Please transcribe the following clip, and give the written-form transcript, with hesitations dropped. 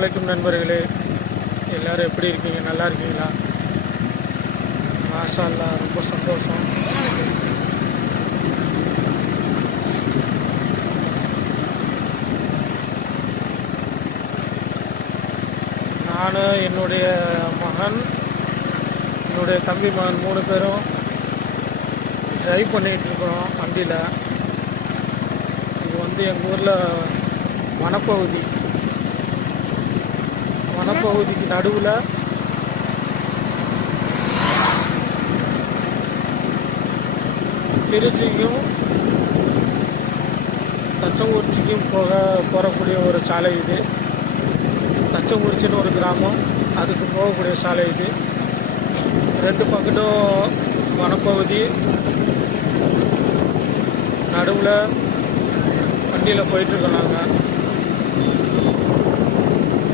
வணக்கம் நண்பர்களே, எல்லோரும் எப்படி இருக்கீங்க? நல்லா இருக்கீங்களா? மாஷா அல்லாஹ், ரொம்ப சந்தோஷம். நான், என்னுடைய மகன், என்னுடைய தம்பி மகன் 3 பேரும் ட்ரைவ் பண்ணிகிட்டு இருக்கிறோம் வண்டியில். இது எங்கள் ஊரில் வனப்பகுதிக்கு நடுவில் திருச்சிக்கும் தச்சங்குறிச்சிக்கும் போகக்கூடிய ஒரு சாலை இது. தச்சங்குறிச்சின்னு ஒரு கிராமம், அதுக்கு போகக்கூடிய சாலை இது. 2 பக்கட்டும் வனப்பகுதி, நடுவில் வண்டியில் போயிட்டுருக்கோம் நாங்கள்.